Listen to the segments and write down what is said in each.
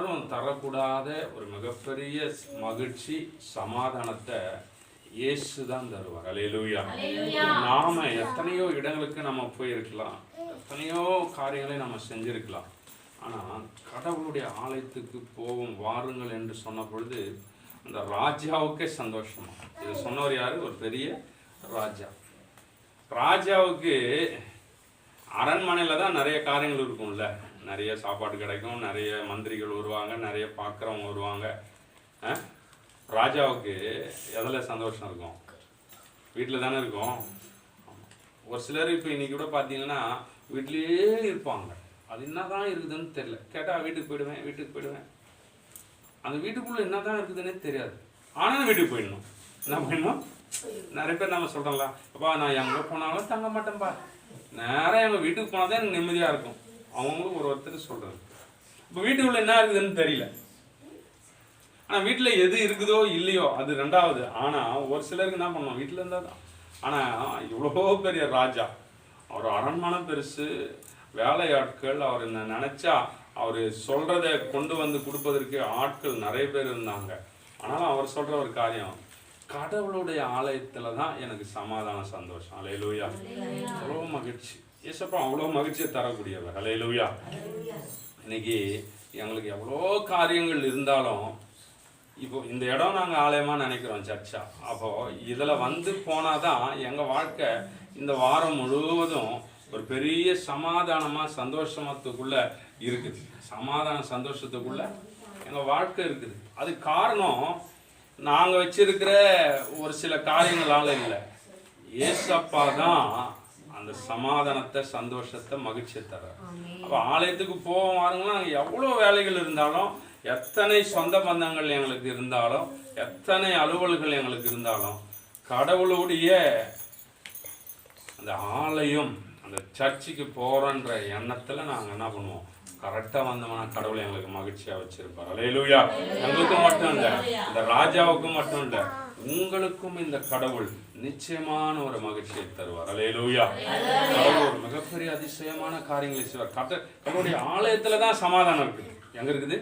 யாரும் தரக்கூடாத ஒரு மிகப்பெரிய மகிழ்ச்சி சமாதானத்தை இயேசு தான் தருவார். அல்லேலூயா. நாம எத்தனையோ இடங்களுக்கு நம்ம போயிருக்கலாம், எத்தனையோ காரியங்களை நம்ம செஞ்சிருக்கலாம். ஆனால் கடவுளுடைய ஆலயத்துக்கு போவோம் வாருங்கள் என்று சொன்ன பொழுது அந்த ராஜாவுக்கே சந்தோஷமா. இது சொன்னவர் யாரு? ஒரு பெரிய ராஜா. ராஜாவுக்கு அரண்மனையில் தான் நிறைய காரியங்கள் இருக்கும்ல, நிறைய சாப்பாடு கிடைக்கும், நிறைய மந்திரிகள் வருவாங்க, நிறைய பார்க்குறவங்க வருவாங்க. ராஜாவுக்கு எதில் சந்தோஷம் இருக்கும்? வீட்டில் தானே இருக்கும். ஒரு சிலர் இப்போ இன்றைக்கி கூட பார்த்தீங்கன்னா வீட்லேயே இருப்பாங்க. அது என்ன தான் இருக்குதுன்னு தெரியல. கேட்டால் வீட்டுக்கு போயிடுவேன். அந்த வீட்டுக்குள்ளே என்ன தான் இருக்குதுன்னே தெரியாது. ஆனால் வீட்டுக்கு போயிடணும். என்ன பண்ணணும்? நிறைய பேர் நம்ம சொல்கிறோம்ல, அப்பா நான் எங்கே போனாலும் தங்க மாட்டேன்ப்பா, நேராக எங்கள் வீட்டுக்கு போனால் தான் எனக்கு நிம்மதியாக இருக்கும். அவங்களும் ஒருத்தர் சொல்கிறது. இப்போ வீட்டுக்குள்ளே என்ன இருக்குதுன்னு தெரியல. ஆனால் வீட்டில் எது இருக்குதோ இல்லையோ அது ரெண்டாவது. ஆனால் ஒரு சிலருக்கு என்ன பண்ணுவோம், வீட்டில் இருந்தால் தான். ஆனால் இவ்வளோ பெரிய ராஜா, அவர் அரண்மனை பெருசு, வேலையாட்கள், அவர் நினச்சா அவர் சொல்கிறத கொண்டு வந்து கொடுப்பதற்கு ஆட்கள் நிறைய பேர் இருந்தாங்க. ஆனாலும் அவர் சொல்கிற ஒரு காரியம், கடவுளுடைய ஆலயத்தில் தான் எனக்கு சமாதான சந்தோஷம். அல்லேலூயா. அவ்வளோ மகிழ்ச்சி. ஏசப்பா அவ்வளோ மகிழ்ச்சியை தரக்கூடியவர். அல்லேலூயா. இன்னைக்கு எங்களுக்கு எவ்வளோ காரியங்கள் இருந்தாலும், இப்போ இந்த இடம் நாங்கள் ஆலயமாக நினைக்கிறோம், சர்ச்சா. அப்போது இதில் வந்து போனால் தான் எங்கள் வாழ்க்கை இந்த வாரம் முழுவதும் ஒரு பெரிய சமாதானமாக சந்தோஷத்துக்குள்ளே இருக்குது. சந்தோஷத்துக்குள்ளே எங்கள் வாழ்க்கை இருக்குது. அது காரணம் நாங்கள் வச்சிருக்கிற ஒரு சில காரியங்களால் இல்லை. ஏசப்பா தான் அந்த சமாதானத்தை, சந்தோஷத்தை, மகிழ்ச்சியை தர. அப்போ ஆலயத்துக்கு போவோம் வாருங்கன்னா, எவ்வளோ வேலைகள் இருந்தாலும், எத்தனை சொந்த பந்தங்கள் எங்களுக்கு இருந்தாலும், எத்தனை அலுவல்கள் எங்களுக்கு இருந்தாலும், கடவுளுடைய அந்த ஆலயம், அந்த சர்ச்சுக்கு போகிறன்ற எண்ணத்தில் நாங்கள் என்ன பண்ணுவோம், கரெக்டாக வந்தோம்னா கடவுளை எங்களுக்கு மகிழ்ச்சியாக வச்சிருப்பார். அல்லேலூயா. எங்களுக்கும் மட்டும் இல்லை, இந்த ராஜாவுக்கும் மட்டும் இல்லை, உங்களுக்கும் இந்த கடவுள் நிச்சயமான ஒரு மகிழ்ச்சியை தருவார். அல்லேலூயா. கடவுள் ஒரு மிகப்பெரிய அதிசயமான காரியங்களை செய்வார். கடவுளுடைய ஆலயத்தில் தான் சமாதானம் இருக்குது. எங்கே இருக்குது?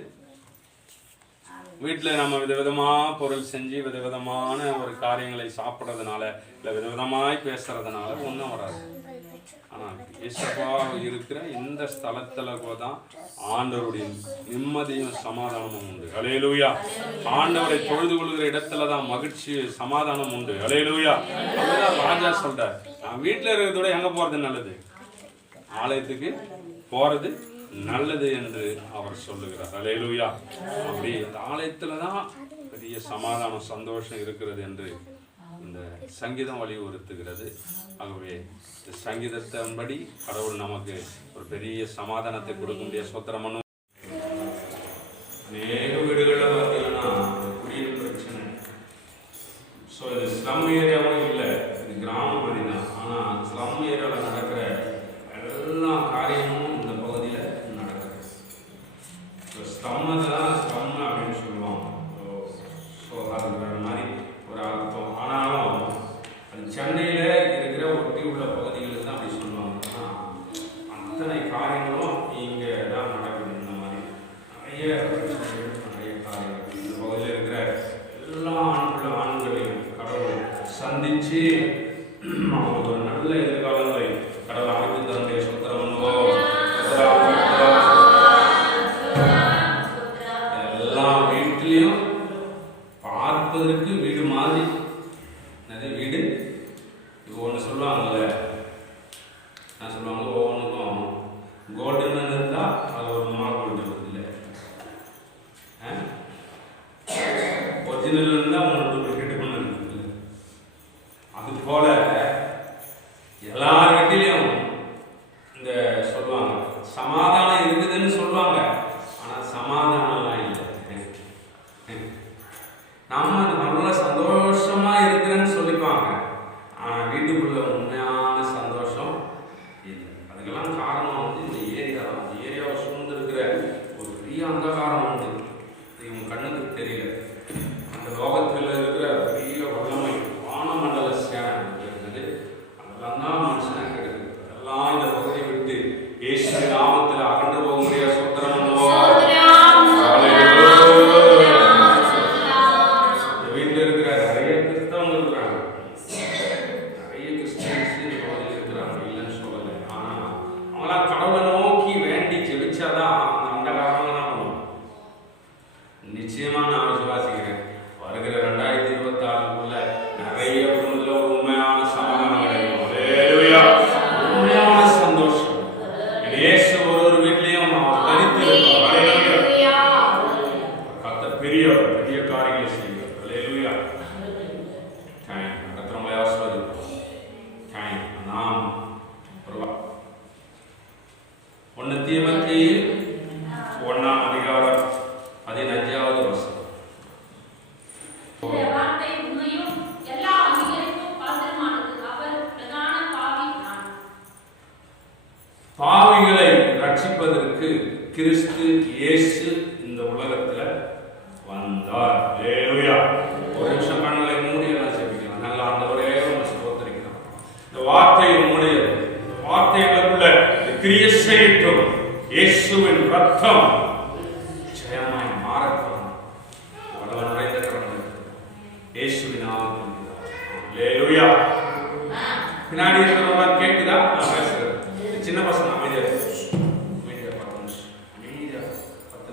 வீட்டில் நம்ம விதவிதமாக பொருள் செஞ்சு விதவிதமான ஒரு காரியங்களை சாப்பிட்றதுனால, இல்லை விதவிதமாய் பேசுறதுனால ஒன்றும் வராது. ஆனால் இயேசுவா இருக்கிற இந்த ஸ்தலத்தில் தான் ஆண்டவருடைய நிம்மதியும் சமாதானமும் உண்டு. அல்லேலூயா. ஆண்டவரை தொழுது கொள்கிற இடத்துல தான் மகிழ்ச்சி, சமாதானம் உண்டு. அல்லேலூயா. அதுதான் ராஜா சொல்றார், நான் வீட்டில் இருக்கிறதோட எங்கே போகிறது நல்லது? ஆலயத்துக்கு போகிறது நல்லது என்று அவர் சொல்லுகிறார். அல்லேலூயா. அப்படி இந்த ஆலயத்தில் தான் பெரிய சமாதானம், சந்தோஷம் இருக்கிறது என்று இந்த சங்கீதம் வலியுறுத்துகிறது. ஆகவே இந்த சங்கீதத்தின்படி கடவுள் நமக்கு ஒரு பெரிய சமாதானத்தை கொடுக்க முடிய சோத்திரம் பண்ணும். அநேக வீடுகளில் பார்த்தீங்கன்னா குடியிருப்பு பிரச்சனை. ஸோ இது ஸ்லம் ஏரியாவும் இல்லை, இது கிராம பகுதி தான். ஆனால் ஸ்லம் ஏரியாவில் நடக்கிற எல்லா காரியமும் இந்த பகுதியில் நடக்குது. ஸோ ஸ்லம்மை தான் ஸ்லம் அப்படின்னு சொல்லுவாங்க. ஸோ அது வேறு மாதிரி ஒரு அர்த்தம். ஆனாலும் அது சென்னையில் இருக்கிற ஒட்டி உள்ள பகுதிகளில் தான் அப்படி சொல்லுவாங்க. அத்தனை காரியங்களும் இங்கே தான் நடக்குது. இந்த மாதிரி நிறைய காரியங்கள் இந்த பகுதியில் இருக்கிற எல்லா ஆண்களையும் கடவுள் சந்திச்சு அவங்களுக்கு ஒரு நல்ல எதிர்காலங்களை கடவுள் அமைத்து தன்னுடைய சொத்திரம் எல்லா வீட்டிலையும் பார்ப்பதற்கு வீடு மாதிரி நிறைய வீடு. இப்போ ஒன்று சொல்லுவாங்கல்ல, நான் சொல்லுவாங்க ஒவ்வொன்றுக்கும் கோல்டுன்னு இருந்தால் அது ஒரு மார்க் இல்லை, ஒரிஜினல் இருந்தால் ஒன்று டூப்ளிகேட் பண்ண இருக்குது. அது போல எல்லார் வீட்டிலையும் இந்த சொல்லுவாங்க சமாதானம் இருக்குதுன்னு சொல்லுவாங்க. ஆனால் சமாதானம்லாம் இல்லை. நாம நல்ல சந்தோஷமா இருக்கிறேன்னு சொல்லிப்பாங்க, ஆனால் வீட்டுக்குள்ள உண்மையான சந்தோஷம் இல்லை. அதுக்கெல்லாம் காரணம் வந்து இந்த ஏரியா தான். இந்த ஏரியாவை சூழ்ந்து இருக்கிற ஒரு பெரிய அந்தகாரம் உண்டு. இவங்க கண்ணுக்கு தெரியல. அந்த லோகத்தில் இருக்கிற பெரிய வல்லமை வானமண்டல சேனை இருக்குது. அதெல்லாம் தான் மனுஷனை கெடுக்குது. அதெல்லாம் இந்த பகுதியை விட்டு இயேசு நாமத்தில் அகன்று போக முடியாத சொத்திரம் கிறிஸ்து இயேசு இந்த உலகத்துல வந்தார். ஹல்லேலூயா. ஒரு நிமிஷம் கண்களை மூடி எல்லாம் ஜெபிக்கலாம். நல்ல ஆண்டவரே உம்மை ஸ்தோத்திரிக்கிறோம். இந்த வார்த்தை உம்முடையது. இந்த வார்த்தைகளுக்குள்ள கிரியை செய்யட்டும். இயேசுவின் ரத்தம் ஜெயமாய் மாறட்டும். வல்லவன் நிறைந்த கரங்கள் இயேசுவின் நாமத்தில். ஹல்லேலூயா. பின்னாடி இருக்கிறவங்க கேட்குதா? நான் பேசுறது சின்ன பசங்க அமைதியா 10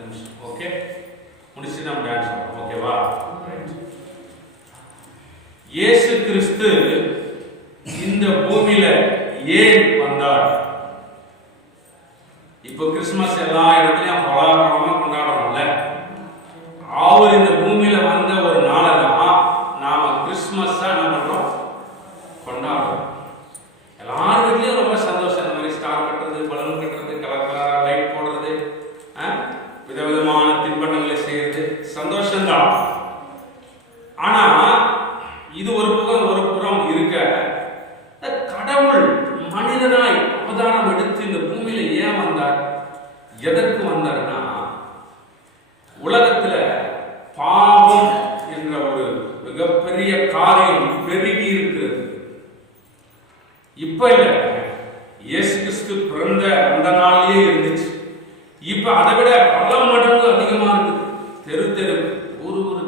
நிமிஷம். ஓகே, முடிச்சுட்டு நம்ம டான்ஸ் ஆடுறோம். ஓகேவா? இயேசு கிறிஸ்து இந்த பூமியில ஏன் வந்தார்? இப்போ கிறிஸ்துமஸ் எல்லா இடத்துலயும் கோலாகலமா கொண்டாடுறோம்ல. அவர் இந்த பூமியில வந்த ஒரு நாளை தான் நாம கிறிஸ்துமஸா என்ன பண்றோம்? கொண்டாடுறோம். எல்லார் வீட்லயும் ரொம்ப சந்தோஷம். இந்த மாதிரி ஸ்டார் கட்டுறது, பலூன் கட்டுறது, கலர் கலரா லைட் போடுறது, விதவிதமான தின்பண்டங்களை செய்யறது சந்தோஷம்தான். ஆனா இது ஒரு புறம் இருக்க, கடவுள் மனிதனாய் அவதாரம் எடுத்து இந்த பூமியில ஏன் வந்தார்? எதற்கு வந்தார்னா, உலகத்துல பாவம் என்ற ஒரு மிகப்பெரிய காரியம் பெருகி இருக்கிறது. இப்ப இல்ல, இயேசு கிறிஸ்து பிறந்த அந்த நாளிலே இருந்துச்சு. இப்ப அதை விட பல மடங்கு அதிகமா இருக்குது. தெரு தெரு, ஊரு ஊரு.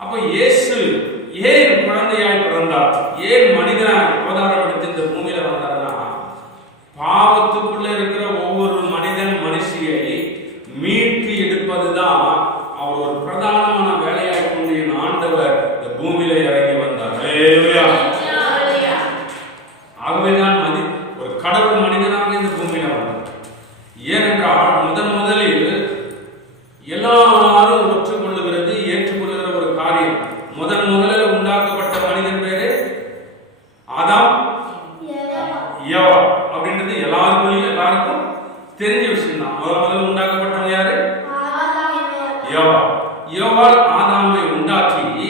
அப்ப இயேசு ஏன் குழந்தையாய் பிறந்தார்? ஏன் மனிதனாய் அவதாரம் எடுத்து இந்த பூமியில வந்தார்னா, பாவத்துக்குள்ள இருக்கிற ஒவ்வொரு மனிதன் மனுஷியை மீட்டு எடுப்பதுதான் அவர் ஒரு பிரதானமான வேலையாய் கொண்டு என் ஆண்டவர் இந்த பூமியில இறங்கி வந்தார். ஹல்லேலூயா. ஆகவேதான் ஒரு கடவுள் மனிதனாக இந்த பூமியில வந்தார். ஏனென்றால் முதலில் எல்லாரும் ஒற்றுக்கொள்ளுகிறது, ஏற்றுக்கொள்ளுகிற ஒரு காரியம். முதலில் உண்டாக்கப்பட்ட மனிதன் பேரு ஆதாம், ஏவா அப்படின்றது எல்லாருக்கும் தெரிஞ்ச விஷயம் தான். முதல்ல உண்டாக்கப்பட்டவங்க யாரு? ஏவா. ஏவாள் ஆதாமை உண்டாக்கி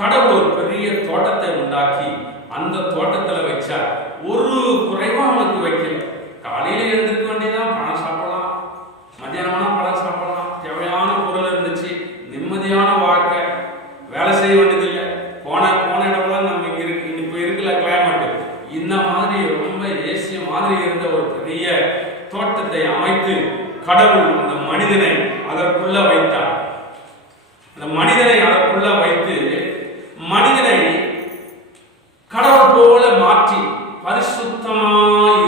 கடவுள் ஒரு பெரிய தோட்டத்தை உண்டாக்கி அந்த தோட்டத்துல வச்சார். ஒரு குறைவா அவனுக்கு வைக்கல. காலையில எழுந்திருக்க வேண்டியதான், பழம் சாப்பிடலாம், மத்தியானமான பழம் சாப்பிடலாம், தேவையான பொருள் இருந்துச்சு, நிம்மதியான வாழ்க்கை, வேலை செய்ய வேண்டியதில்லை. போன இடம்லாம் நம்ம இங்க இருக்கு, இப்ப இருக்குல்ல கிளைமேட், இந்த மாதிரி ரொம்ப ஏசிய மாதிரி இருந்த ஒரு பெரிய தோட்டத்தை அமைத்து கடவுள் அந்த மனிதனை அதற்குள்ள வைத்தார். அந்த மனிதனை அதற்குள்ள வைத்து மனிதனை கடவுள் போல மாற்றி பரிசுத்தமாய்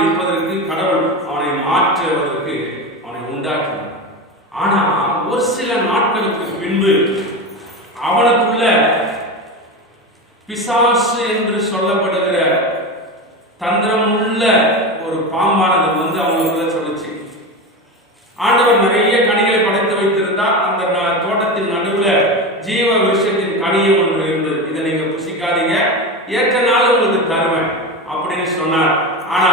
இருப்பதற்கு கடவுள் அவனை மாற்றுவதற்கு அவனை உண்டாக்கினார். ஆனா ஒரு சில நாட்களுக்கு பின்பு அவனுக்குள்ள பிசாசு என்று சொல்லப்படுகிற தந்திரமுள்ள ஒரு பாம்பானது வந்து அவங்களுக்குள்ள சொல்லுச்சு. ஆண்டவர் நிறைய கனிகளை படைத்து வைத்திருந்தார். அந்த தோட்டத்தின் நடுவுல ஜீவ விருட்சத்தின் கனியை ஒன்று இருந்தது. இதை நீங்க புசிக்காதீங்க, ஏற்ற நாள் உங்களுக்கு தருவேன் அப்படின்னு சொன்னார். ஆனா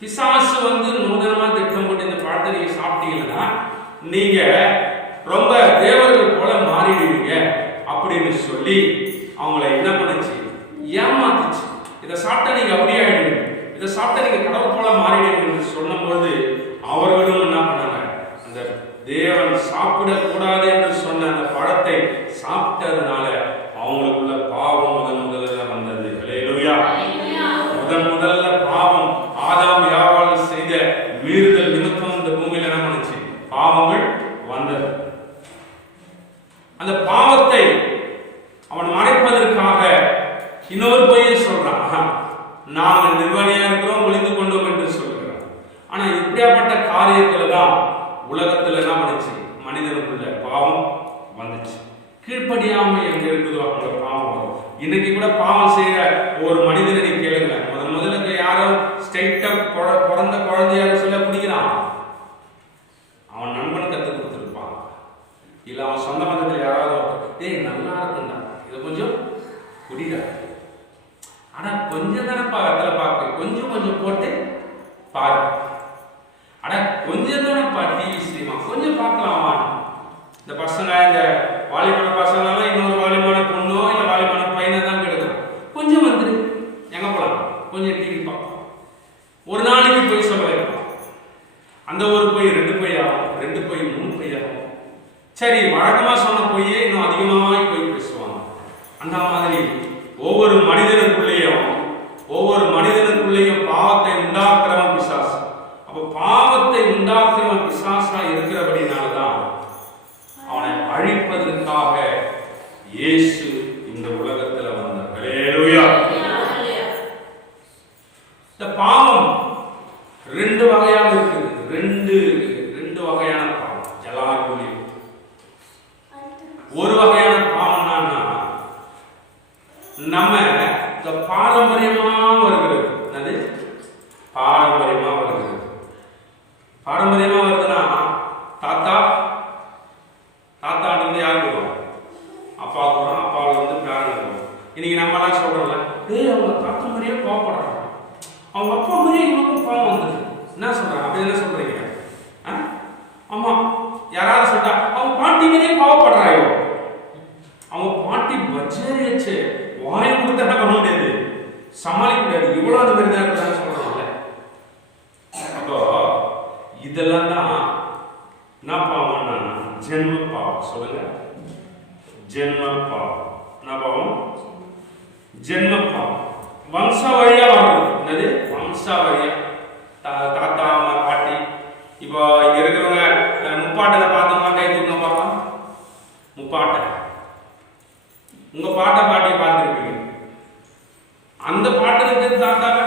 பிசாசு வந்து நூதனமா திட்டம் போட்டு இந்த பழத்தை நீங்க சாப்பிட்டீங்கன்னா நீங்க ரொம்ப தேவர்கள் போல மாறிடுவீங்க அப்படின்னு சொல்லி அவங்கள என்ன பண்ணுச்சு? ஏமாத்துச்சு. இதை சாப்பிட்டா நீங்க அப்படியே ஆயிடுவீங்க, இதை சாப்பிட்டா நீங்க கடவுள் போல மாறிடுவீங்கன்னு சொன்னபோது அவர்களும் என்ன பண்ணாங்க? அந்த தேவன் சாப்பிடக்கூடாது என்று சொன்ன அந்த பழத்தை சாப்பிட்டதுனால அவங்களுக்குள்ள பாவம் முதல்ல வந்தது. ஹல்லேலூயா. முதல்ல பாவம் ஆதாம் ஏவாள் செய்த மீறுதல் நிமித்தம் இந்த பூமியில என்ன பண்ணுச்சு? பாவங்கள் வந்தது. அந்த பாவத்தை அவன் மறைப்பதற்காக இன்னொரு பொய்யை சொல்றான். நாங்கள் நிர்வாணியா இருக்கிறோம், ஒளிந்து கொண்டோம் என்று சொல்லுகிறான். ஆனா இப்படியாப்பட்ட காரியத்துல தான் உலகத்துல என்ன பண்ணுச்சு? மனிதனுக்குள்ள பாவம் வந்துச்சு. கீழ்ப்படியாம எங்க இருக்குதோ அங்க பாவம் வரும். இன்னைக்கு கூட பாவம் செய்யற ஒரு மனிதனை நீ கேளுங்க, முதல்ல யாரோ ஸ்ட்ரைட்டா பிறந்த குழந்தையாரு சொல்ல பிடிக்கிறான், அவன் நண்பன் கத்து கொடுத்துருப்பான். இல்ல அவன் சொந்த மதத்தில் யாராவது டேய் நல்லா இருக்குண்டா, இதை கொஞ்சம் குடிடா, ஆனா கொஞ்சம் தானே வெத்தலை பாக்கு, கொஞ்சம் போட்டு பாரு, அட கொஞ்சம் தானேப்பா டிவி சினிமா கொஞ்சம் பார்க்கலாமா. இந்த பசங்க, இந்த வாலிபான பசங்களாம் இன்னொரு வாலிபான பொண்ணோ இல்லை வாலிபான பையனை தான் கெடுக்கும். கொஞ்சம் வந்துரு, எங்க போலாம், கொஞ்சம் டிவி பார்க்கலாம். அந்த ஒரு பொய் 2 பொய் ஆகும், 2 பொய் 3 பொய் ஆகும். சரி, வழக்கமா சொன்ன பொய்யே இன்னும் அதிகமாய் பொய் பேசுவாங்க. அந்த மாதிரி ஒவ்வொரு மனிதனுக்குள்ளேயும் பாவத்தை உண்டாக்குறவன் பிசாசு. அப்ப பாவத்தை உண்டாக்குறவன் பிசாசா இருக்கிறபடினால்தான் அவனை அழிப்பதற்காக இயேசு இந்த உலகத்துல வந்தார். ஹல்லேலூயா. இந்த பாவம் 2 வகையாக இருக்குது. ரெண்டு வகையான பாவம் எல்லாருக்குள்ளேயும். ஒரு வகையான பாவம் என்னன்னா, நம்ம இந்த பாரம்பரியமா வருகிறது. அது பாரம்பரியமா வருகிறது. பாரம்பரியமா வருதுன்னா, தாத்தா வந்து யாருக்கு வரும்? அப்பாவுக்கு வரும். அப்பாவுல வந்து பேரனுக்கு வரும். இன்னைக்கு நம்ம எல்லாம் சொல்றோம்ல, அவங்க தாத்தா மாதிரியே கோவப்படுறாங்க, அவங்க அப்பா மாதிரியே இவனுக்கும் கோவம் வந்துருக்கு. என்ன சொல்றாங்க? அப்படி என்ன சொல்றீங்க? ஆமா, யாராவது சொல்றா அவங்க பாட்டி மாதிரியே கோவப்படுறாயோ, அவங்க பாட்டி பச்சரிச்சு வாயை கொடுத்து என்ன பண்ண முடியாது, சமாளிக்க முடியாது, இவ்வளவு அந்த மாதிரி தான் இருக்கிறான்னு சொல்றாங்கல்ல. அப்போ இதெல்லாம் தான் என்ன பாவம்னா ஜென்ம பாவம். சொல்லுங்க, ஜென்ம பாவம். என்ன பாவம்? ஜென்ம பாவம். வம்ச வழியா வருது. என்னது? வம்ச வழியா. தாத்தா, அம்மா, பாட்டி. இப்போ இங்க இருக்கிறவங்க முப்பாட்டத்தை பார்த்தோம்னா கை தூக்கணும் பார்க்கலாம். முப்பாட்டை உங்க பாட்டை பாட்டி பார்த்துருப்பீங்க. அந்த பாட்டுக்கு தாத்தாவை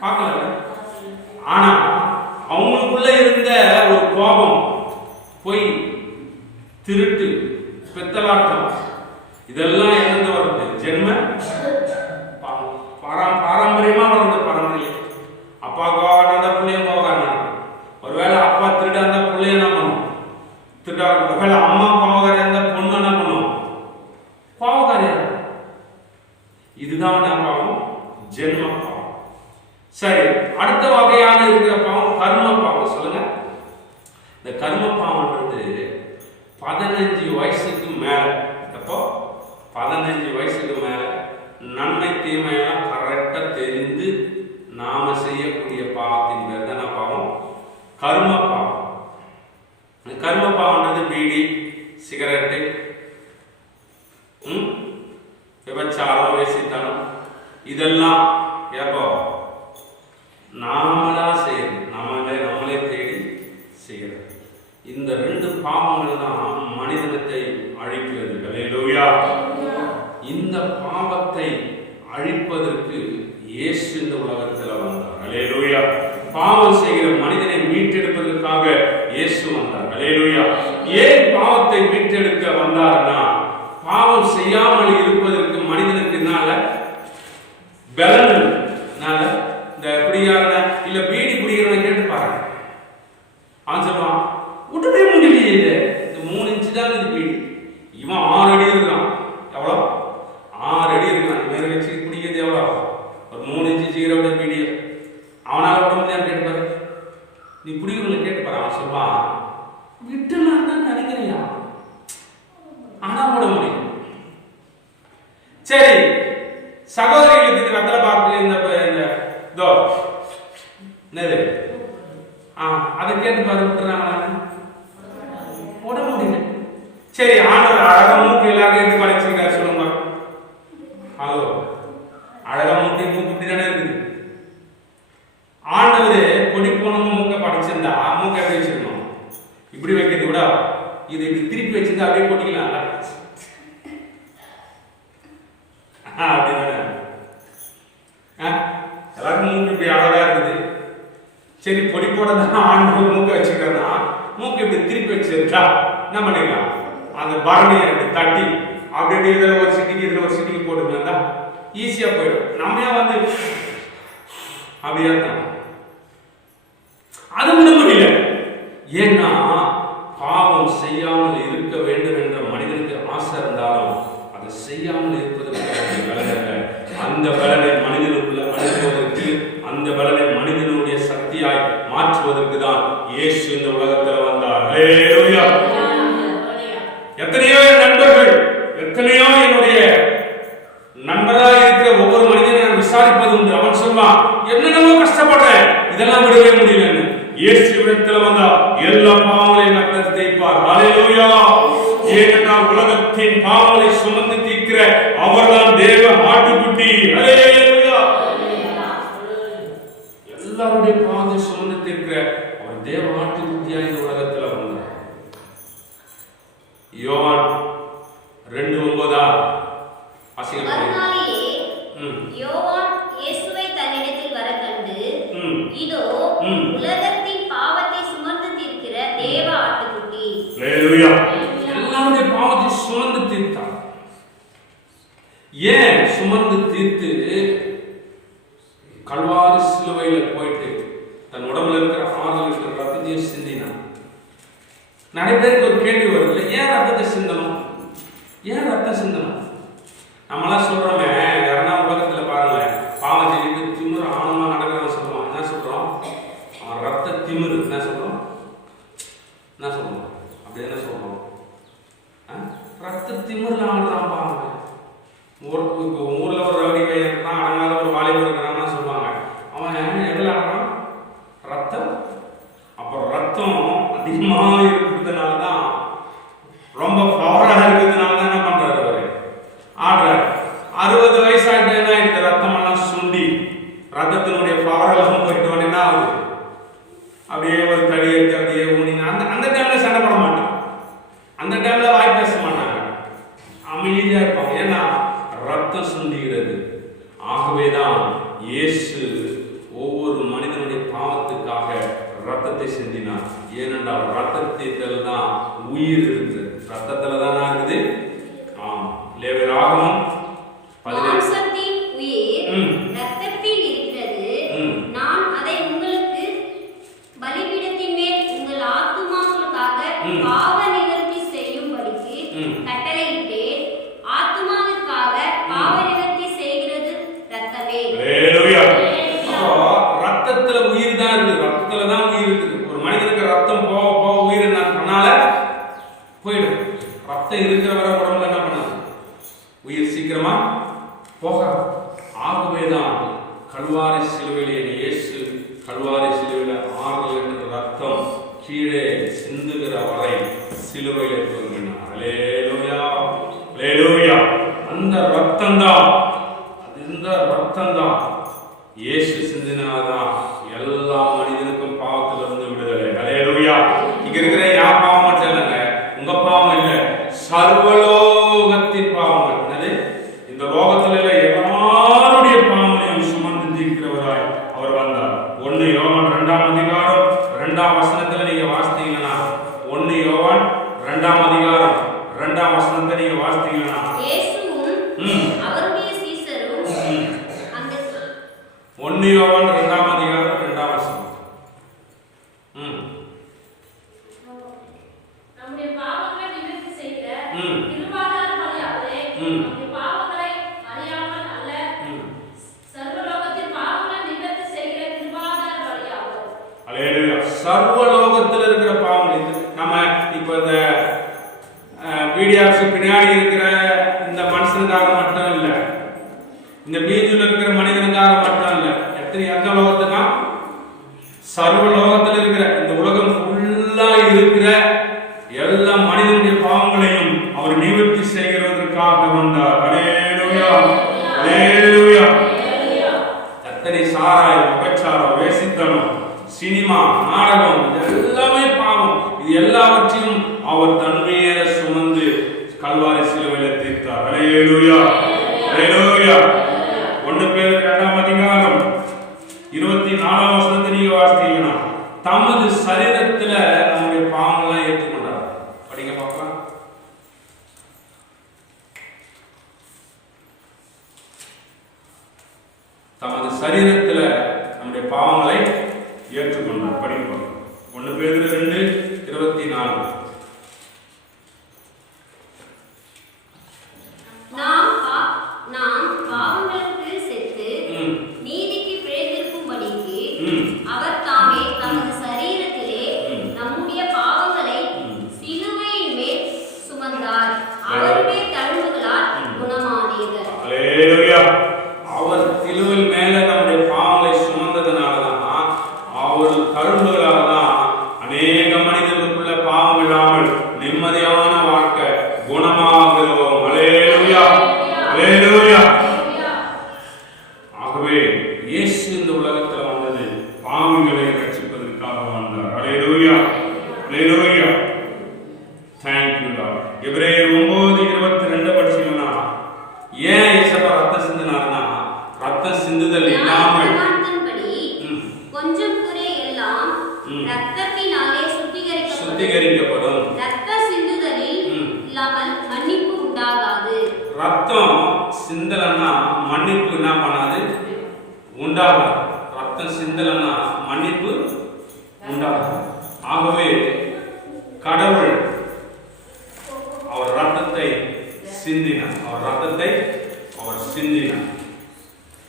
பார்க்கல. ஆனா அவங்களுக்குள்ள இருந்த ஒரு கோபம், பொய், திருட்டு, பித்தலாட்டம், இதெல்லாம் இருந்து வருது. ஜென்ம பாரம்பரியமா வருது. பாரம்பரியம். அப்பா கோவானா அந்த பிள்ளையும் கோவானா. ஒருவேளை அப்பா திருடா அந்த பிள்ளைய என்ன பண்ணும்? திருடா. ஒருவேளை அம்மா கோவக்காரியா அந்த பொண்ணு என்ன பண்ணும்? கோவக்காரியா. இதுதான் பாவம், ஜென்ம பாவம். சரி, அடுத்த வகையான இருக்கிற பாவம் கர்ம பாவம். சொல்லுங்க. இந்த கர்ம பாவம்ன்றது 15 வயசுக்கு மேல, அப்போ 15 வயசுக்கு மேல நன்மை தீமையெல்லாம் கரெக்டா தெரிந்து நாம செய்யக்கூடிய பாவத்தின் பேர் தான் பாவம், கர்ம பாவம். கர்ம பாவம்ன்றது பீடி, சிகரெட்டு, விபச்சாரம், வேசித்தனம், இதெல்லாம் எப்போ நாமளா செய்யறது, நம்மளே தேடி செய்யறது. இந்த 2 பாவங்கள் தான் மனிதனத்தை அழிக்கிறது. ஹல்லேலூயா. இந்த பாவத்தை அழிப்பதற்கு இயேசு இந்த உலகத்தில் வந்தார். ஹல்லேலூயா. பாவம் செய்கிற மனிதனை மீட்டெடுப்பதற்காக இயேசு வந்தார். ஹல்லேலூயா. ஏன் பாவத்தை மீட்டெடுக்க வந்தார்னா, பாவம் செய்யாமல் இருப்பதற்கு மனிதனுக்கு பலன். இந்த குடியாரன இல்ல பீடி குடிக்கிறவனை கேட்டு பாருங்க. அவன் சொல்லுவான், விட்டுவே முடியலையே, இந்த 3 இன்ச்சு தான் இது பீடி. இவன் 6 அடி இருக்கான். எவ்வளோ? 6 அடி இருக்கான். இவன் வச்சு குடிக்கிறது எவ்வளோ? ஒரு 3 இன்ச்சு சீரோட பீடி. அவனால விட முடியாது. கேட்டு பாரு, நீ குடிக்கிறவங்களை கேட்டு பாரு. அவன் சொல்லுவான், விட்டுலாம் தான் நினைக்கிறியா, ஆனா விட முடியும். சரி, சகோதரிகளுக்கு வெத்தலை பார்த்து இந்த என்னது அதை கேட்டு பாரு, விட்டுறாங்களா? விட முடியல. சரி, ஆண்டவர் அழகா மூக்கு எல்லாரும் எடுத்து படைச்சுக்கிறார். சொல்லுங்க, அதோ அழகா மூக்கு இப்படி தானே இருக்குது. ஆண்டவர் கொடி போனமும் மூக்கை படைச்சிருந்தா மூக்கை எப்படி வச்சிருக்கணும்? இப்படி வைக்கிறது கூட, இது இப்படி திருப்பி வச்சிருந்தா அப்படியே கொட்டிக்கலாம்ல. அப்படிதானே? எல்லாருக்கும் மூக்கு இப்படி அழகா இருக்குது. சரி, பொடி போட தான் ஆண்டவர் மூக்கை வச்சுக்கிறதா, மூக்கு இப்படி திருப்பி வச்சிருக்கா என்ன பண்ணிக்கலாம்? அந்த பரணியை அப்படி தட்டி அப்படி இதுல ஒரு சிட்டிக்கு இதுல ஒரு சிட்டிக்கு போட்டுக்கலாம், ஈஸியா போயிடும். நம்ம வந்து அப்படியே அது விட முடியல. ஏன்னா பாவம் செய்யாமல் இருக்க வேண்டும் என்ற மனிதனுக்கு ஆசை இருந்தாலும் அதை செய்யாமல் இருப்பதற்கு அந்த பலனை மனிதனுக்குள்ள அனுப்புவதற்கு, அந்த பலனை மனிதனுடைய சக்தியாய் மாற்றுவதற்கு தான் இயேசு இந்த உலகத்தில் வந்தார். ஹல்லேலூயா. எத்தனையோ நண்பர்கள், எத்தனையோ என்னுடைய நண்பராக இருக்கிற ஒவ்வொரு மனிதனை நான் விசாரிப்பது உண்டு. அவன் சொல்வான், என்னென்னமோ கஷ்டப்படுறேன், இதெல்லாம் விடவே முடியலன்னு. இயேசுவிடத்தில் வந்தா எல்லா பாவங்களையும் கர்த்தர் தீர்ப்பார். ஹல்லேலூயா. ஏனென்றால் உலகத்தின் பாவங்களை சுமந்து தீர்க்கிற அவர்தான் தேவ ஆட்டுக்குட்டி. ஹல்லேலூயா. எல்லாருடைய பாவத்தை சுமந்து தீர்க்கிற அவர் தேவ ஆட்டுக்குட்டியா இந்த உலகத்தில் வந்தார். யோவான் 2:9 யோவான் இயேசுவை தன்னிடத்தில் வர கண்டு, இதோ உலகத்தின் பாவத்தை சுமந்து தீர்க்கிற தேவ ஆட்டுக்குட்டி. ஹல்லேலூயா. எல்லாருடைய பாவத்தை சுமந்து தீர்த்தார். ஏன் சுமந்து தீர்த்து கல்வாரி சிலுவையில போயிட்டு தன் உடம்புல இருக்கிற 6 லிட்டர் ரத்தத்தை சிந்தினார். நிறைய பேருக்கு ஒரு கேள்வி வருது, ஏன் ரத்தத்தை சிந்தணும்? ஏன் ரத்தம் சிந்தணும்? நம்மளாம் சொல்றோமே, யாரா உலகத்துல பாருங்க, பாவம் செய்து திமிரு ஆணவமா நடக்கிறவங்க சொல்லுவான். என்ன சொல்றோம்? அவன் ரத்த திமிரு. என்ன சொல்றோம்? என்ன சொல்றோம்? அப்படி என்ன சொல்றோம்? ரத்த திமிர்ல ஆடுறான் பாவம். ஊர்ல ஒரு ரவுடி பையன் இருக்கான், அடங்காத ஒரு வாலிபர் இருக்கிறான்னு சொல்லுவாங்க. அவன் எதுல ஆடுறான்? ரத்தம். அப்போ ரத்தம் அதிகமா இருக்கிறதுனாலதான், ரொம்ப பவரா இருக்கிறதுனாலதான் என்ன பண்றாரு அவரு? ஆடுறாரு. 60 வயசாயிட்டு என்ன ஆயிடுது? ரத்தம் எல்லாம் சுண்டி ரத்தத்தினுடைய பவர் எல்லாம் போயிட்டு உடனே ஆகுது. அப்படியே ஒரு தடி எடுத்து அப்படியே ஊனினா அந்த டைம்ல சண்டை போட மாட்டான். அந்த டைம்ல வாய் பேச மாட்டாங்க, அமைதியா இருப்பாங்க. ஏன்னா ரத்தம் சுண்டிகிறது. ஆகவேதான் இயேசு ஒவ்வொரு மனிதனுடைய பாவத்துக்காக ரத்தத்தை சிந்தினார். ஏனென்றால் ரத்தத்தில் தான் உயிர் இருக்குது. ரத்தத்துல தான் இருக்குது. லேவியராகமம் 17 உயிர் ரத்தத்தில் இருக்கிறது. நான் அதை உங்களுக்கு பலிபீடத்தின் மேல் உங்கள் ஆத்துமாக்களுக்காக பாவ நிவர்த்தி செய்யும்படிக்கு கட்டளையிட்டேன். ஆத்துமாவிற்காக பாவ நிவர்த்தி செய்கிறது ரத்தமே. ஹல்லேலூயா. ரத்தத்துல உயிர் தான் இருக்கு. ரத்தத்துல தான் உயிர் இருக்குது. ஒரு மனிதனுக்கு ரத்தம் போக போக உயிர் என்ன பண்ணால போயிடும். ரத்தம் இருக்கிறவரை உடம்புல என்ன பண்ணாது? உயிர் சீக்கிரமா போக. ஆகவேதான் கல்வாரி சிலுவையிலே இயேசு கல்வாரி சிலுவையில 6 லிட்டர் ரத்தம் கீழே சிந்துகிற வரை சிலுவையிலே தொங்கினார். ஹல்லேலூயா. ஹல்லேலூயா. அந்த ரத்தம் தான், இந்த ரத்தம் தான் இயேசு சிந்தினாதான் எல்லா மனிதனுக்கும் பாவத்திலிருந்து விடுதலை. ஹல்லேலூயா. இங்க இருக்கிற யார் பாவம் மட்டும் இல்லைங்க, உங்க பாவம் இல்ல, சர்வலோகத்தின் பாவங்கள். என்னது? இந்த லோகத்தில் உள்ள எல்லாருடைய பாவங்களையும் சுமந்து தீர்க்கிறவராய் அவர் வந்தார். 1 யோவான் 2ஆம் அதிகாரம் 2ஆம் வசனத்துல நீங்க வாசித்தீங்கன்னா, 1 யோவான் 2ஆம் அதிகாரம் 2ஆம் வசனத்தை நீங்க வாசித்தீங்கன்னா, இயேசுவும் அவருடைய சீஷரும் 1 யோவான் 2ஆம் அதிகாரம் 2ஆம் வசனம். நம்முடைய பாவங்களை நிவர்த்தி செய்கிற கிருபாதார பலியாகவே, நம்முடைய பாவங்களை அறியாமல் அல்ல, சர்வலோகத்தின் பாவங்களை நிவர்த்தி செய்கிற கிருபாதார பலியாகவே. ஹல்லேலூயா. சர்வலோகத்தில் இருக்கிற பாவங்கள். நம்ம இப்ப இந்த வீடியோஸ் பின்னாடி இருக்கிற இந்த மனுஷனுக்காக மட்டும் இல்ல, இந்த பீஜில் இருக்கிற மனிதனுக்காக மட்டும் இல்ல, எந்த லோகத்துக்கா? சர்வலோகத்தில் இருக்கிற, இந்த உலகம் ஃபுல்லா இருக்கிற எல்லா மனிதனுடைய பாவங்களையும் அவர் நிவர்த்தி செய்கிறதற்காக வந்தார். ஹல்லேலூயா. ஹல்லேலூயா. எத்தனை சாராயம், உபச்சாரம், வேசித்தனம், சினிமா, நாடகம், எல்லாமே பாவம். இது எல்லாவற்றையும் அவர் தன்மையில சுமந்து கல்வாரி சிலுவையில தீர்த்தார். ஹல்லேலூயா. ஹல்லேலூயா. 1 பேதுரு 2ஆம் அதிகாரம் 24ஆம் வசனத்தை நீங்க வாசித்தீங்கன்னா, தமது சரீரத்துல நம்முடைய பாவங்களை ஏற்றுக்கொண்டார். படிங்க பார்க்கலாம். தமது சரீரத்துல நம்முடைய பாவங்களை ஏற்றுக்கொண்டார். படிங்க பார்க்கலாம். 1 பேதுரு 2:24. நாம் பாவங்களுக்கு செத்து நீதிக்கு பிழைத்திருக்கும்படிக்கு அவர் தாமே தமது சரீரத்திலே நம்முடைய பாவங்களை சிலுவையின் மேல் சுமந்தார். அவருடைய தழும்புகளால் குணமானீர்கள். ஹல்லேலூயா. அவர் சிலுவையின் மேல நம்முடைய பாவங்களை சுமந்ததனாலதான், அவர் தழும்புகளால்தான் ஹalleluya ஹalleluya thank you lord எபிரேயர் 9:22 படிச்சீங்கன்னா ஏன் இயேசுப்பா ரத்தம் சிந்தினார்னா ரத்தம் சிந்துதல் இல்லாமல் கொஞ்சம் குறை எல்லாம் ரத்தத்தினாலே சுத்திகரிக்கப்படும் ரத்த சிந்துதலில் இல்லாமல் மன்னிப்பு உண்டாகாது ரத்தம் சிந்தலன்னா மன்னிப்பு என்ன பண்ணாது உண்டாகாது ரத்தம் சிந்தலன்னா மன்னிப்பு உண்டாகாது ஆகவே கடவுள் அவர் ரத்தத்தை சிந்தினார்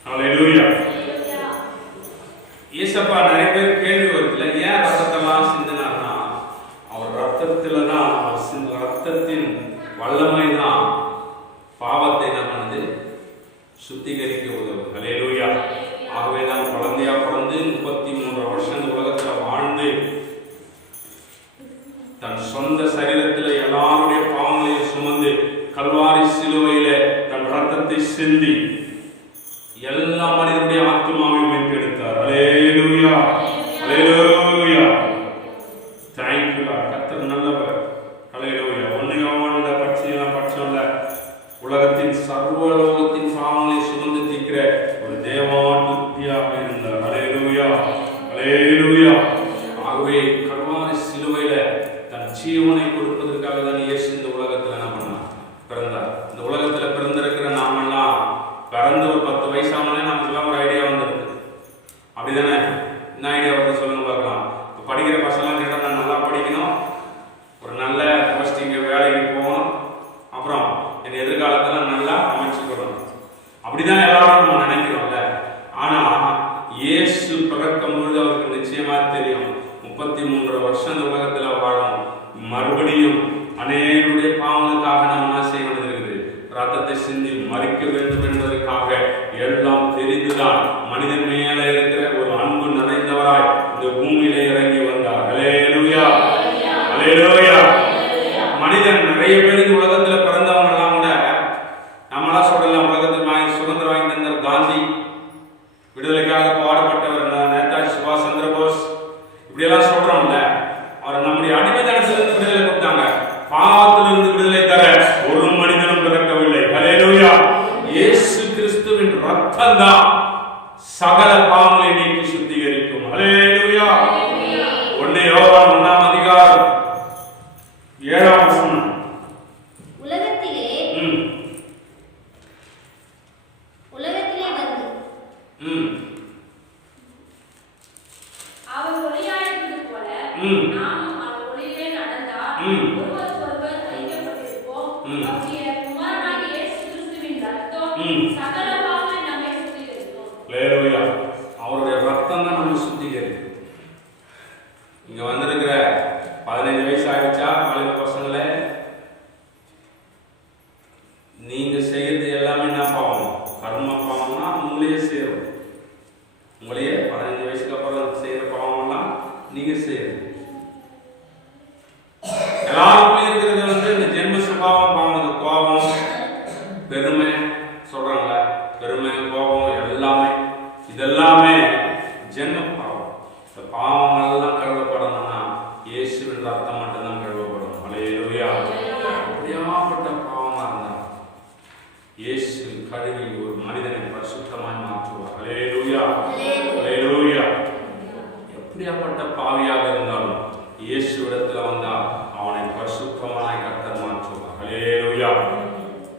ஹalleluya இயேசுப்பா நிறைய பேர் கேள்வி வருதுல ஏன் ரத்தத்தெல்லாம் சிந்தினார்னா அவர் ரத்தத்துல தான் ரத்தத்தின் வல்லமை தான் பாவத்தை என்ன பண்ணுது சுத்திகரிக்க உதவும் ஹalleluya ஆகவே தான் குழந்தையா பிறந்து 33 வருஷம் இந்த உலகத்துல வாழ்ந்து தன் சொந்த சரீரத்தில் எல்லாருடைய பாவங்களையும் சுமந்து கல்வாரி சிலுவையில தன் ரத்தத்தை சிந்தி எல்லா மனிதனுடைய ஆத்மாவை மீட்டெடுத்தார் ஹalleluya ஹalleluya thank you lord கர்த்தர் நல்லவர் ஹalleluya ஒன்னியவனோட பட்சம்ல உலகத்தின் சர்வலோகத்தின் பாவங்களை சுமந்து தீர்க்கிற ஒரு தேவானுத்தியாக இருந்தார் ஹalleluya ஹalleluya ஆகவே கல்வாரி சிலுவையில தன் ஜீவனை கொடுப்பதற்காக தான் இயேசு இந்த உலகத்துல என்ன பண்ணார் பிறந்தார் இந்த உலகத்துல பிறந்திருக்கிற நாமெல்லாம் பிறந்து ஒரு 10 வயசானே நமக்குலாம் ஒரு ஐடியா வந்துருக்கு அப்படிதானே என்ன ஐடியா வந்து சொல்லுங்க பார்க்கலாம் இப்போ படிக்கிற பசங்களாம் கேட்டால் நான் நல்லா படிக்கணும் ஒரு நல்ல ஃபர்ஸ்ட் இங்கே வேலைக்கு போகணும் அப்புறம் என் எதிர்காலத்தில் நல்லா அமைச்சுக்கணும் அப்படிதான் எல்லாரும் நம்ம நினைக்கிறோம்ல ஆனால் இயேசு பிறக்கும் பொழுது அவருக்கு நிச்சயமா தெரியும் 33 வருஷம் இந்த உலகத்தில் வாழும் மறுபடியும் அநேகருடைய பாவங்களுக்காக நம்ம என்ன செய்ய வேண்டியது ரத்தத்தை சிந்தி மறிக்க வேண்டும் என்பதற்காக எல்லாம் தெரிந்துதான் மனிதன் மேல இருக்கிற ஒரு அன்பு நிறைந்தவராய் இந்த பூமியில இறங்கி வந்தார் ஹalleluya ஹalleluya மனிதன் நிறைய பேர் இந்த உலகத்துல பிறந்தவங்க எல்லாம் கூட நம்மளா சொல்லலாம் உலகத்தில் சுதந்திரம் வாங்கி தந்த காந்தி விடுதலைக்காக பாடுபட்டவர் நேதாஜி சுபாஷ் சந்திர போஸ் இப்படி எல்லாம் சொல்றோம்ல அவர் நம்முடைய அடிமைத்தனத்திலிருந்து விடுதலை கொடுத்தாங்க பாவத்திலிருந்து விடுதலை தர ஒரு மனிதனும் பிறக்கவில்லை ஹalleluya இயேசு கிறிஸ்துவின் ரத்தம் தான் சகல பாவங்களை நீக்கி சுத்திகரிக்கும் ஹalleluya 1 யோவான் 1ஆம் அதிகாரம் 7ஆம் வசனம் உலகத்திலே வந்து அவர் ஒளியாயிருப்பது போல நாமும் அவர் ஒளியிலே நடந்தால் ஒருவருக்கொருவர் ஐக்கியப்பட்டிருப்போம் அவருடைய குமாரனாகிய இயேசு கிறிஸ்துவின் ரத்தம் சகல பாவங்களை நம்மை சுத்திகரிக்கும் ஹalleluya அவருடைய ரத்தம் தான் நம்மை சுத்திகரிக்கும் இங்க வந்திருக்கிற 15 வயசு ஆயிடுச்சா வாலிப பசங்களே நீங்க செய்யறது எல்லாமே என்ன பாவம் கர்ம பாவம்னா உங்களையே சேரும் உங்களையே 15 வயசுக்கு அப்புறம் செய்யற பாவம்லாம் நீங்க செய்யறது எல்லாருக்கும் இருக்கிறது வந்து இந்த ஜென்ம சுபாவம் பாவம் கோபம் பெருமை சொல்றாங்க பெருமை கோபம் எல்லாமே இதெல்லாமே ஜென்ம பாவம் இந்த பாவங்கள்லாம் கழுவப்படணும்னா இயேசுவின் ரத்தம் மட்டும்தான் கழுவப்படும் ஹalleluya அப்படியாப்பட்ட பாவமா இருந்தா இயேசு கழுவி ஒரு மனிதனை பரிசுத்தமாய் மாற்றுவார் ஹalleluya ஹalleluya எப்படியாப்பட்ட பாவியாக இருந்தாலும் இயேசுவிடத்துல வந்தா அவனை பரிசுத்தமாய் கர்த்தர் மாற்றுவார் ஹalleluya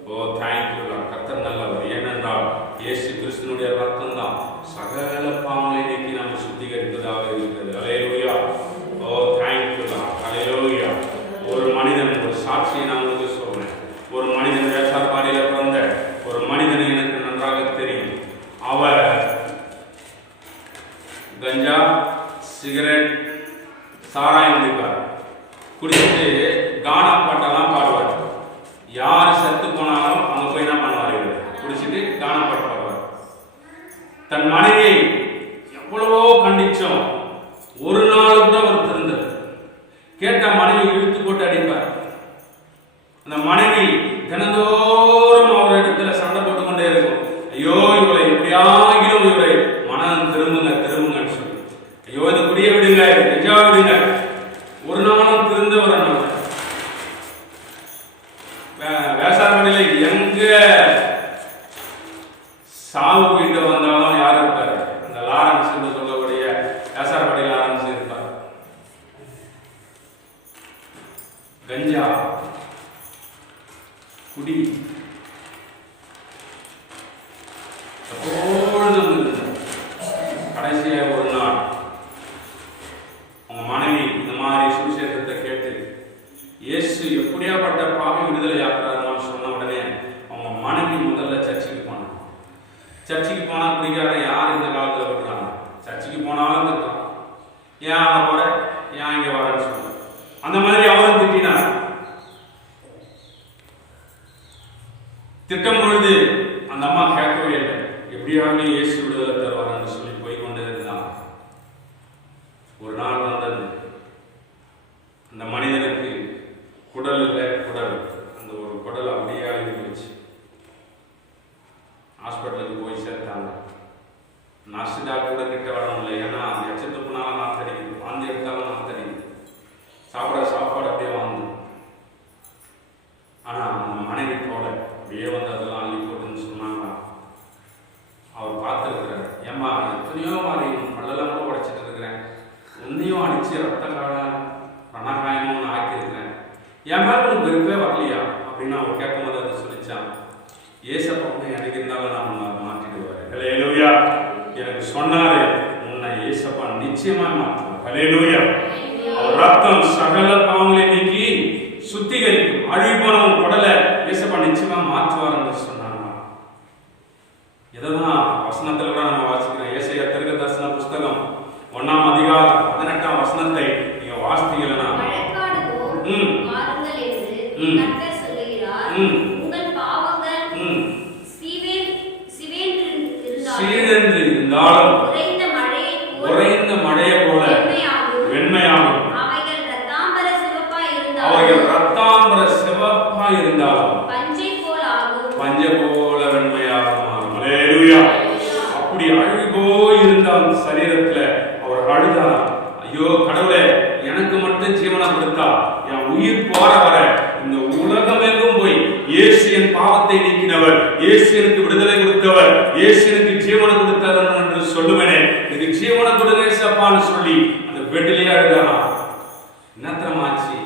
ஓ thank you Lord கர்த்தர் நல்லவர் ஏனென்றால் இயேசு கிறிஸ்துவினுடைய ரத்தம் தான் சகல பாவங்களை நீக்கி நம்மை சுத்திகரிப்பதாக இருக்கிறது ஹalleluya ஓ thank you Lord ஹalleluya ஒரு மனிதன் ஒரு சாட்சியை நான் உங்களுக்கு சொல்றேன் ஒரு மனிதன் வேசார்பாடியில பிறந்த ஒரு மனிதனை எனக்கு நன்றாக தெரியும் அவர் கஞ்சா சிகரெட் சாராயம் குடிப்பார் குடிச்சிட்டு கானா பாட்டெல்லாம் பாடுவார் யார் செத்து போனாலும் அங்க போய் என்ன பண்ணுவார் குடிச்சிட்டு கானா பாட்டு பாடுவார் தன் மனைவியை எவ்வளவோ கண்டிச்சோம் ஒரு நாள் கூட அவர் திருந்தார் கேட்ட மனைவி இழுத்து போட்டு அடிப்பார் அந்த மனைவி தினந்தோறும் அவர் இடத்துல சண்டை போட்டு கொண்டே இருக்கும் ஐயோ இவரை எப்படியாகிலும் இவரை மனம் திரும்புங்கன்னு சொல்லி ஐயோ இந்த குடிய விடுங்க நிஜா விடுங்க ஒரு நாளும் திருந்தவர் அல்ல. வேசாரப்படியில எங்க சாவு வீட்டு வந்தாலும் யார் இருப்பாரு? அந்த லாரன்ஸ் என்று சொல்லக்கூடிய வேசாரப்படி லாரன்ஸ் இருப்பார். கஞ்சா குடி எப்பொழுதும் இருந்தார். கடைசியா ஒரு நாள் அவங்க மனைவி இந்த மாதிரி சுவிசேஷத்தை கேட்டு இயேசு எப்படியாப்பட்ட பாவி விடுதலை ஆக்குறாருன்னு சொன்ன உடனே அவங்க மனைவி முதல்ல சர்ச்சுக்கு போனாங்க. சர்ச்சுக்கு போனா குடிக்காத யார் இந்த காலத்துல விட்டுறாங்க? சர்ச்சுக்கு போனாலும் திட்டுறான். ஏன் அங்க போற, ஏன் இங்க வரேன்னு சொல்ல. அந்த மாதிரி அவரும் திட்டினார். திட்டம் பொழுது அந்த அம்மா கேட்கவே இல்லை. எப்படியாவது இயேசு விடுதலை தருவாரான்னு சொல்லி போய் கொண்டே இருந்தான். ஒரு நாள் வந்தது. அந்த மனிதனுக்கு குடல் இல்லை, குடல் அந்த ஒரு குடல் அப்படியே அழுகி போச்சு. ஹாஸ்பிட்டலுக்கு போய் சேர்த்தாங்க. நர்ஸ் டாக்டரோட கிட்ட வரணும் இல்லை, ஏன்னா எச்சத்துப்புனால நாத்தடிக்குது, வாந்தி எடுத்தாலும் நாத்தடிக்குது, சாப்பிட சாப்பாடு அப்படியே வாங்க. ஆனால் அந்த மனைவி போல அப்படியே வந்து அதெல்லாம் அள்ளி போட்டுன்னு சொன்னாங்க. அவர் பார்த்துருக்குறாரு. ஏம்மா எத்தனையோ மாதிரி பல்லெல்லாம் கூட உடைச்சிட்டு இருக்கிறேன், உன்னையும் அடிச்சு ரத்த காலம் ரணகாயமும் ஆக்கியிருக்கிறேன், என் மேலே உங்களுக்கு வெறுப்பே வரலையா அப்படின்னு அவர் கேட்கும்போது அதை சொல்லிச்சான். ஏசப்பா வந்து எனக்கு இருந்தாலும் நான் மாற்றிடுவாரு. ஹல்லேலூயா. எனக்கு சொன்னாரு, உன்னை ஏசப்பா நிச்சயமா மாற்றுவார். ஹல்லேலூயா. அவர் ரத்தம் சகல பாவங்களை நீக்கி சுத்திகரிக்கும், அழிவு போனவன் குடலை ஏசப்பா நிச்சயமா மாற்றுவார் என்று சொன்னாங்க. இதைதான் வசனத்தில் கூட நம்ம வாசிக்கிறோம். ஏசாயா தீர்க்க தரிசன புஸ்தகம் 1ஆம் அதிகாரம் 18ஆம் வசனத்தை நீங்க வாசித்தீங்கன்னா சீரென்று இருந்தாலும் உறைந்த மழையை போல வெண்மையாகும். அவர்கள் ரத்தாம்பர சிவப்பா இருந்தாலும் பஞ்சை போல வெண்மையாகும். ஹல்லேலூயா. அப்படி அழுகி போய் இருந்த அந்த சரீரத்துல அவர் அழுதார். ஐயோ கடவுளே, எனக்கு மட்டும் ஜீவனை கொடுத்தா என் உயிர் போற வர இந்த உலகமெங்கும் போய் இயேசு என் பாவத்தை நீக்கினவர், இயேசு எனக்கு விடுதலை கொடுத்தவர், இயேசு எனக்கு ஜீவனை கொடுத்தவர் என்று சொல்லுவேனே, எனக்கு ஜீவனை கொடுங்க ஏசப்பான்னு சொல்லி அந்த பெட்டிலேயே அழுதானா. என்னத்திரமாச்சு?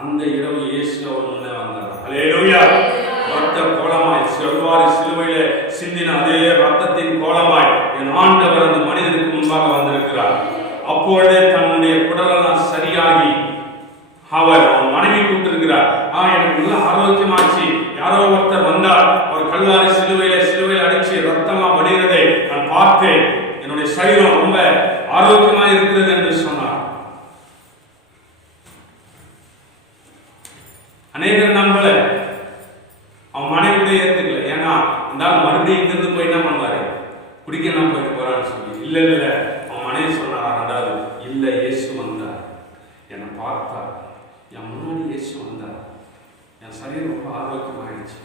அந்த இரவு இயேசு அவர் முன்னே வந்தார். ஹல்லேலூயா. ரத்த கோலமாய் செவ்வாறு சிலுவையில சிந்தின அதே ரத்தத்தின் கோலமாய் என் ஆண்டவர் அந்த மனிதனுக்கு முன்பாக வந்திருக்கிறார். அப்பொழுதே தன்னுடைய குடலெல்லாம் சரியாகி அவர் அவன் மனைவி கூப்பிட்டிருக்கிறார். எனக்கு நல்ல ஆரோக்கியமாச்சு. யாரோ ஒருத்தர் வந்தார், அவர் கல்வாரி சிலுவையில அடிச்சு ரத்தம்லாம் வடிகிறதை நான் பார்த்தேன், என்னுடைய சரீரம் ரொம்ப ஆரோக்கியமா இருக்கிறது என்று சொன்னார். அநேகர் நம்பல, அவன் மனைவியோட ஏத்துக்கல. ஏன்னா இந்த ஆள் மறுபடியும் இங்கிருந்து போய் என்ன பண்ணுவாரு, குடிக்க நான் போயிட்டு போறான்னு சொல்லி. இல்ல அவன் மனைவி சொன்னாரா, ரெண்டாவது இல்ல இயேசு வந்தார், என்னை பார்த்தார், என் முன்னாடி இயேசு வந்தார், என் சரீரம் ரொம்ப ஆரோக்கியமாயிடுச்சு.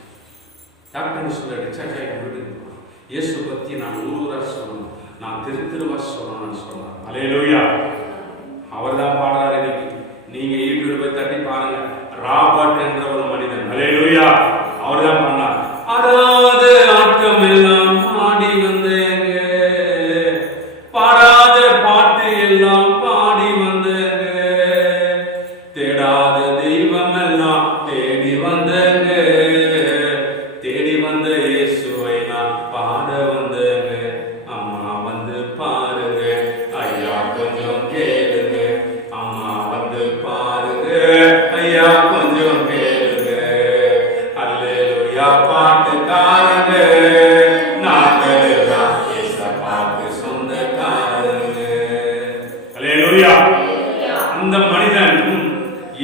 டாக்டர் சொல்ல டிஸ்சார்ஜ் ஆகி வீட்டுக்கு போனான். இயேசு பத்தி நான் ஊரா சொல்லணும், நான் திருவா சொல்லணும்னு சொன்னார். ஹல்லேலூயா. அவர் தான் பாடுறாரு. இன்னைக்கு நீங்க யூடியூப்ல போய் தட்டி பாருங்க, ராபர்ட் என்ற ஒரு மனிதன். ஹல்லேலூயா. அவர் தான் பண்ணார். அதாவது ஆட்டம் எல்லாம் பாடி வந்தேங்க, பாடாத பாட்டு எல்லாம் பாடி வந்தேங்க, தேடாத தெய்வம் எல்லாம் தேடி வந்தேங்க, தேடி வந்த இயேசுவை நான் பாட வந்தேங்க. அம்மா வந்து பாருங்க, ஐயா கொஞ்சம் கேளுங்க, அம்மா வந்து பாருங்க, ஐயா கொஞ்சம் கேளுங்க. அல்லேலூயா பாட்டுக்காரங்க, நாங்கள் எல்லாம் ஏசப்பாக்கு சொந்தக்காரங்க. அல்லேலூயா. அந்த மனிதன்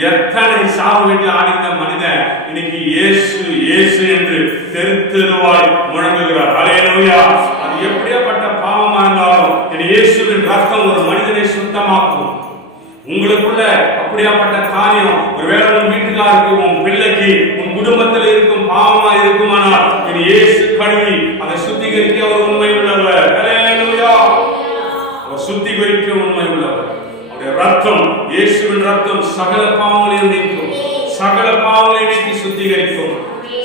எத்தனை சாவு வீட்டில் ஆடிந்த மனிதன் இன்னைக்கு இயேசு இயேசு என்று தெருவாய் முழங்குகிறார். அல்லேலூயா. அது எப்படியாப்பட்ட பாவமா இருந்தாலும் என் இயேசுவின் ரத்தம் ஒரு மனிதனை சுத்தமாக்கும். உங்களுக்குள்ள அப்படியாப்பட்ட காரியம் ஒருவேளை உன் வீட்டுக்காருக்கு, உன் பிள்ளைக்கு, உன் குடும்பத்தில் இருக்கும் பாவமா இருக்குமானால் என் இயேசு கழுவி அதை சுத்திகரிக்க அவர் உண்மை உள்ளவர். அல்லேலூயா. அவர் சுத்திகரிக்க உண்மை உள்ளவர். அவருடைய ரத்தம், இயேசுவின் ரத்தம் சகல பாவங்களையும் நீக்கும், சகல பாவங்களை நீக்கி சுத்திகரிக்கும்.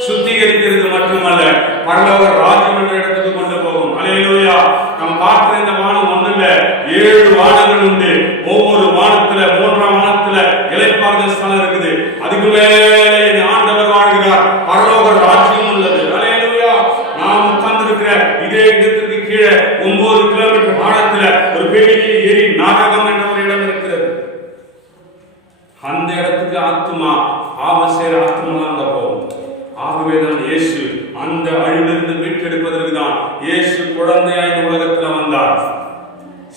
சுத்திகரிக்கிறது மட்டுமல்ல, பரலோக ராஜ்யம் என்ற இடத்துக்கு கொண்டு போகும். அல்லேலூயா. நாம் பார்க்கிற இந்த வானம் ஒண்ணுல 7 வானங்கள் உண்டு. ஒவ்வொரு வானத்துல 3ஆம் வானத்துல இளைப்பாறுதல் ஸ்தலம் இருக்குது. அதுக்கு மேலே ஆண்டவர் வாழ்கிறார். பரலோக ராஜ்யம் உள்ளது. அல்லேலூயா. நாம் உட்கார்ந்திருக்கிற இதே இடத்துக்கு கீழே 9 கிலோமீட்டர் ஆழத்துல ஒரு பெரிய எரி நாடகம் என்ற ஒரு இடம் இருக்கிறது. அந்த இடத்துக்கு ஆத்துமா ஆவசேர ஆத்துமா அங்க போகும். ஆகவேதான் இயேசு அந்த அழிவிலிருந்து மீட்டெடுப்பதற்கு தான் இயேசு குழந்தையாய் இந்த உலகத்துல வந்தார்.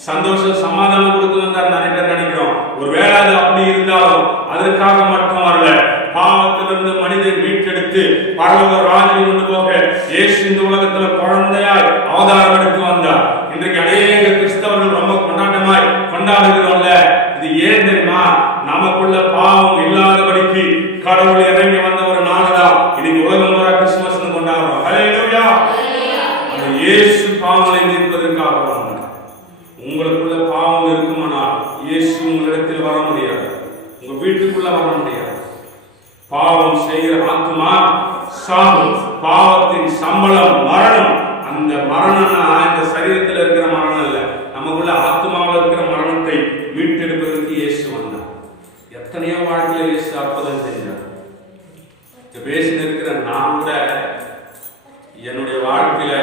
சந்தோஷம் சமாதானம் கொடுக்க வந்தார் நிறைய பேர் நினைக்கிறோம். ஒருவேளை அது அப்படி இருந்தாலும் அதற்காக மட்டும் வரல. பாவத்திலிருந்து மனிதன் மீட்டெடுத்து பரலோக ராஜ்யம் கொண்டு போக இயேசு இந்த உலகத்துல குழந்தையாய் அவதாரம் எடுத்து வந்தார். இன்றைக்கு அநேக கிறிஸ்தவர்கள் ரொம்ப கொண்டாட்டமாய் கொண்டாடுகிறோம்ல. இது ஏன் தெரியுமா? நமக்குள்ள பாவம் இல்லாதபடிக்கு கடவுள் இறங்கி வந்த ஒரு நாள்தான் இன்னைக்கு உலகம் பூரா கிறிஸ்துமஸ் கொண்டாடுறோம். ஹல்லேலூயா. அந்த இயேசு பாவங்களை நீக்குவதற்காக வந்தார். உங்களுக்குள்ள பாவம் இருக்குமானால் இயேசு உங்களிடத்தில் வர முடியாது, உங்க வீட்டுக்குள்ள வர முடியாது. பாவம் செய்கிற ஆத்மா சாகும். பாவத்தின் சம்பளம் மரணம். அந்த மரணம்னா இந்த சரீரத்தில் இருக்கிற மரணம் இல்ல, நமக்குள்ள ஆத்மாவில் இருக்கிற மரணத்தை மீட்டெடுப்பதற்கு இயேசு வந்தார். எத்தனையோ வாழ்க்கையில இயேசு அற்புதம் செஞ்சார். பேசின இருக்கிற நான் கூட என்னுடைய வாழ்க்கையில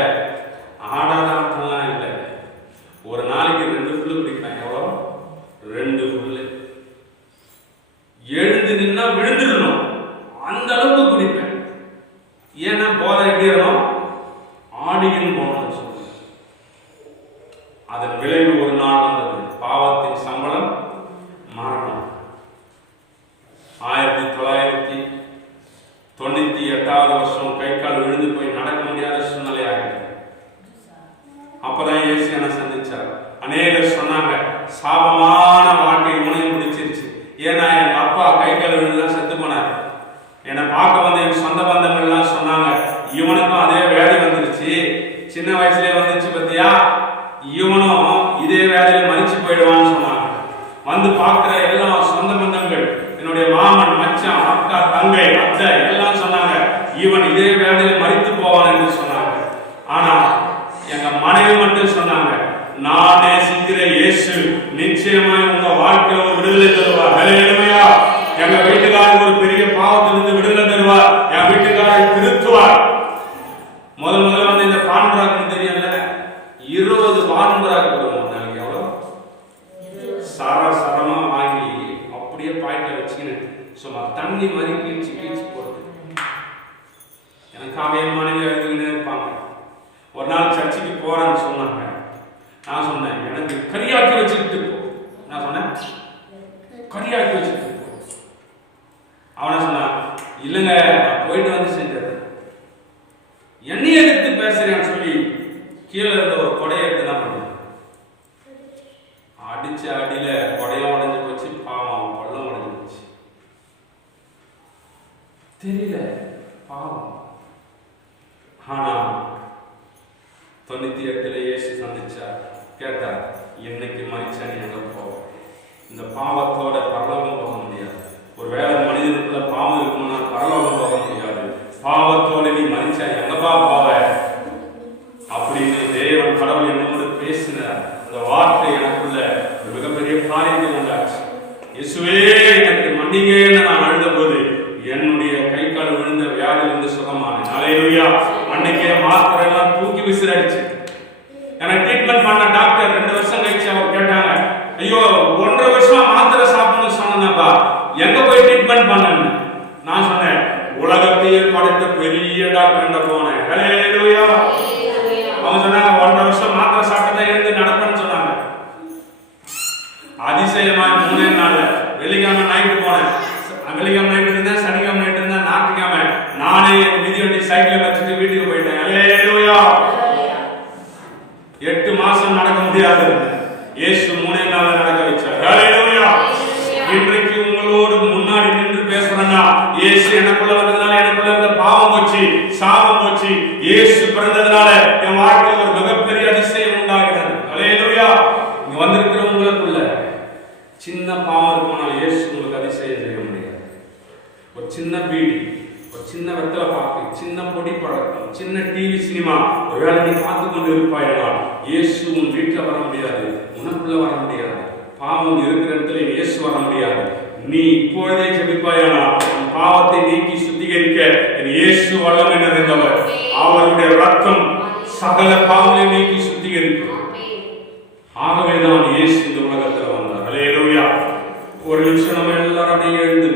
ஆடாத ஆட்டம்லாம் இல்லை. ஒரு நாளைக்கு 2 புல்லு குடிப்பேன். எவ்வளோ? 2 புல்லு. எழுந்து நின்னா விழுந்துடணும், அந்த அளவுக்கு குடிப்பேன். ஏன்னா போதை எப்படியணும் ஆடின்னு போனோம்னு சொல்லி. அதன் விளைவு ஒரு நாள் வந்தது. பாவத்தின் சம்பளம் மரணம். 1998 வருஷம் கை கால் விழுந்து போய் நடக்க முடியாத சூழ்நிலை ஆகிட்டு. அப்பதான் இயேசு என்ன சந்திச்சார். அநேகர் சொன்னாங்க, சாபமான வாழ்க்கை உனையும் முடிச்சிருச்சு. ஏன்னா எங்க அப்பா கை கால் விழுந்துதான் செத்து போனார். என்னை பார்க்க வந்த என் சொந்த பந்தங்கள் எல்லாம் சொன்னாங்க, இவனுக்கும் அதே வேலை வந்துருச்சு, சின்ன வயசுலயே வந்துச்சு பத்தியா, இவனும் இதே வேலையில மறிச்சு போயிடுவான்னு சொன்னாங்க. வந்து பார்க்கிற எல்லா சொந்த பந்தங்கள், என்னுடைய மாமன், மச்சான், அக்கா, தங்கை, அத்தை எல்லாம் சொன்னாங்க, இவன் இதே வேலையில மறித்து போவான் என்று சொன்னாங்க. ஆனா எங்க மனைவி மட்டும் சொன்னாங்க, நான் நேசிக்கிற இயேசு நிச்சயமாய் உங்க வாழ்க்கையில ஒரு விடுதலை தருவார். ஹல்லேலூயா. எங்க வீட்டுக்காரருக்கு ஒரு பெரிய பாவத்திலிருந்து விடுதலை தருவார். என் வீட்டுக்காரை திருத்துவார். முதல்ல வந்து இந்த பான்பராக்கு தெரியல, 20 பான்பராக்கு வரும். நாளைக்கு எவ்வளோ சரமா வாங்கி அப்படியே பாயிண்ட்ல வச்சுக்கின்னு சும்மா தண்ணி மாதிரி கீழ்ச்சி போடுது. எனக்கு அவன் மனைவி எழுதுகிட்டே இருப்பாங்க. ஒரு நாள் சர்ச்சுக்கு போறேன்னு சொன்னாங்க. நான் சொன்னேன், எனக்கு கரியாக்கி வச்சுக்கிட்டு போ. நான் சொன்னேன், கரியாக்கி வச்சுக்கிட்டு போ. அவனை சொன்னான், இல்லைங்க நான் போயிட்டு வந்து செஞ்சது. என்னைய எடுத்து பேசுறேன்னு சொல்லி கீழே இருந்த ஒரு கொடையை எடுத்து தான் பண்ணேன். அடிச்ச அடியில கொடையும் உடஞ்சு போச்சு, பாவம் பள்ளம் உடஞ்சு போச்சு. தெரியல பாவம். ஆனா 98 இயேசு சந்திச்சார். கேட்டார், என்னைக்கு மறிச்சா நீ எங்க போ? இந்த பாவத்தோட பரலோகம் போக முடியாது. ஒரு வேலை மனிதனுக்குள்ள பாவம் இருக்கும்னா பரலோகம் போக முடியாது. பாவத்தோட நீ மறிச்சா எங்கப்பா போவ அப்படின்னு தேவன் கடவுள் என்னோடு பேசினார். அந்த வார்த்தை எனக்குள்ள மிகப்பெரிய காரியத்தை உண்டாச்சு. இயேசுவே எனக்கு மன்னிங்கன்னு நான் அழுத போது என்னுடைய கை கால் விழுந்த வியாதியிலிருந்து சுகமானேன். ஹல்லேலூயா. அன்னைக்கே மாத்திரை எல்லாம் தூக்கி விசிறடிச்சு எனக்கு ட்ரீட்மெண்ட் பண்ண டாக்டர் 2 வருஷம் கழிச்சு அவர் கேட்டாங்க, ஐயோ 1.5 வருஷமா மாத்திரை சாப்பிடணும்னு சொன்னப்பா, எங்க போய் ட்ரீட்மெண்ட் பண்ணேன்னு. நான் சொன்னேன், உலகத்தையே படைத்த பெரிய டாக்டர் போனேன். ஹல்லேலூயா. அவங்க சொன்னாங்க, 1.5 வருஷம் மாத்திரை சாப்பிட்டா எழுந்து நடப்பேன்னு சொன்னாங்க. அதிசயமா 3 நாள் வெள்ளிக்கிழமை நைட்டு போனேன். வெள்ளிக்கிழமை நைட்டு இருந்தேன், சனிக்கிழமை நைட்டு இருந்தேன், ஞாயிற்றுக்கிழமை நானே என் மிதிவண்டி சைக்கிளை வச்சுட்டு வீட்டுக்கு போயிட்டேன். ஹல்லேலூயா. 8 மாசம் நடக்க முடியாது, இயேசு 3 நாள் நடக்க வச்சார். ஹல்லேலூயா. இன்றைக்கு உங்களோடு முன்னாடி நின்று பேசுறேன்னா, இயேசு எனக்குள்ள வந்ததுனால எனக்குள்ள இருந்த பாவம் போச்சு, சாபம் போச்சு. இயேசு பிறந்ததுனால என் வாழ்க்கையில் ஒரு மிகப்பெரிய அதிசயம் உண்டாகிறது. ஹல்லேலூயா. இங்க வந்திருக்கிற உங்களுக்குள்ள சின்ன பாவம் இருக்குமானால் இயேசு உங்களுக்கு அதிசயம் செய்ய முடியாது. ஒரு சின்ன பீடி, ஒரு சின்ன வெத்தலை பாக்கு, சின்ன பொடி பழக்கம், சின்ன டிவி சினிமா ஒருவேளை நீ பார்த்து கொண்டு இருப்பாயெல்லாம் இயேசு உன் வீட்டில் வர முடியாது, உனக்குள்ள வர முடியாது. பாவம் இருக்கிற இடத்துல இயேசு வர முடியாது. நீ இப்பொழுதே ஜெபிப்பாயானா உன் பாவத்தை நீக்கி சுத்திகரிக்க இயேசு வல்லமை நிறைந்தவர். அவருடைய ரத்தம் சகல பாவங்களை நீக்கி சுத்திகரிக்கும். ஆகவேதான் இயேசு இந்த உலகத்தில் வந்தார். அல்லேலூயா. ஒரு நிமிஷம் நம்ம எல்லாரும் அப்படியே எழுந்து